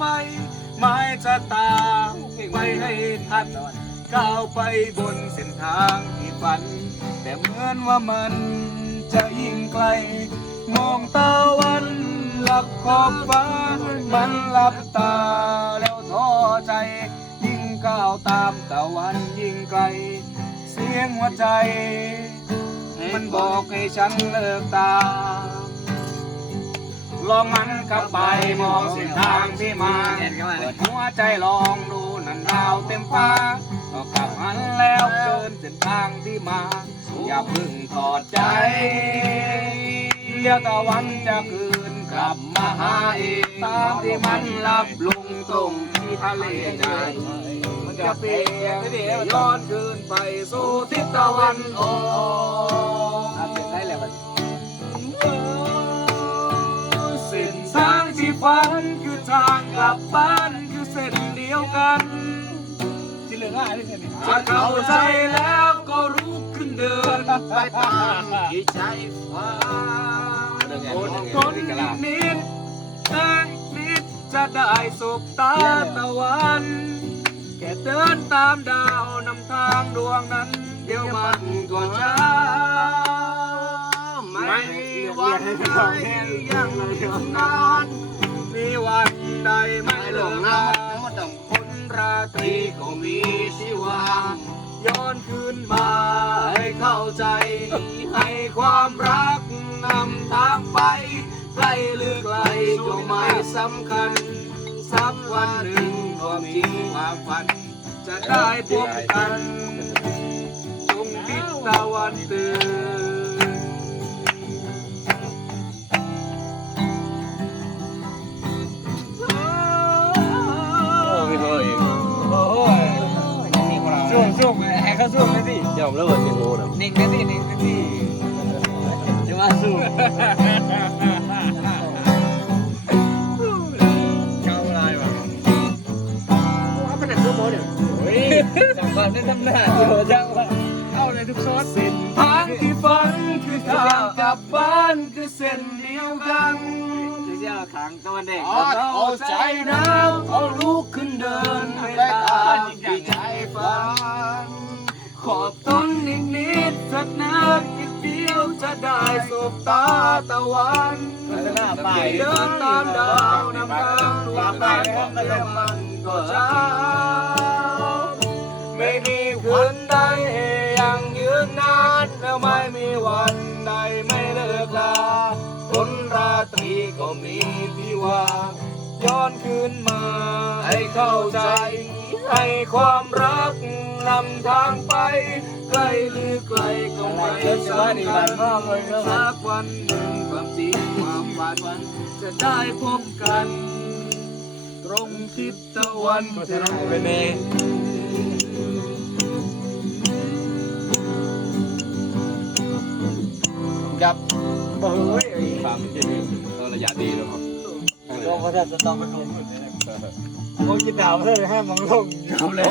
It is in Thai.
ไป หมายจะตามไปให้ทันก้าวไปบนเส้นทางที่ฝัน แต่เหมือนว่ามันจะยิ่งไกล มองตะวันหลับขอบฟ้า มันหลับตาแล้วท้อใจ ยิ่งก้าวตามตะวันยิ่งไกล เสียงหัวใจ มันบอกให้ฉันเลิกตาม ลองมันกลับไปมองเส้นทางที่มาเปิดหัวใจลองดูนันดาวเต็มฟ้าก็กลับหันแล้วเดินเส้นทางที่มา อย่าพึ่งถอดใจเดี๋ยวตะวันจะคืนกลับมาหาอีกตามที่มันหลับลงตรงที่ทะเลใจมันจะเปลี่ยนย้อนคืนไปสู่ทิศตะวันออก ฝันคือทางกลับบ้านคือเส้นเดียวกันที่เหลือง่ายที่สุดจะเข้าใจแล้วก็รุกขึ้นเดินไปตามที่ใจฝันคนคนนิดแต่นิดจะได้สบตาตะวันแค่เดินตามดาวนำทางดวงนั้น เดี๋ยวมันก็ช้าไม่วันใดยังนาน มีวันใดไม่เลิกลาคนราตรีก็มีชีวาย้อนคืนมาให้เข้าใจ ให้ความรักนำทางไปไกลหรือไกลก็ไม่สำคัญสักวันหนึ่งความจริงความฝัน จะได้พบกัน จงทิศตะวันตื่น เขาช่วงนะสิยอมแล้วว่าเสียงโง่นะนิ่งนะสินิ่งนะสิจะมาสู้เข้าอะไรวะว่ามันหนักตัวโมเนี่ยเฮ้ยจังหวะได้ทำหน้าเดี๋ยจังหวะเข้าเลยทุกซอสเส้นทางที่ฝันคือทางกลับบ้านคือเส้นเดียวกันเจ้าขังตะวันแดงเอาใจน้ำเอาลูกขึ้นเดินไปตาม บตาตะวันหน้าไปเดินตามดาวนำทางดวงนั้นเดียวมันก็เช้าไม่มีคืนใดยังยืนนานแล้วไม่มีวันใดไม่เลิกลาคนราตรีก็มีที่ว่าย้อนคืนมา ให้เข้าใจ ให้ความรักนำทางไป ไกลหรือไกลก็ไม่สำคัญสักวันหนึ่งความจริงความฝันจะได้พบกัน ตรงทิศตะวันตกเป็นเองครับโอ้ยฟังที่ก็ระยะดีแล้วครับลงมาจะต้องไปลงโอ้ยกินดาวเพื่อให้มองลงเอาเลย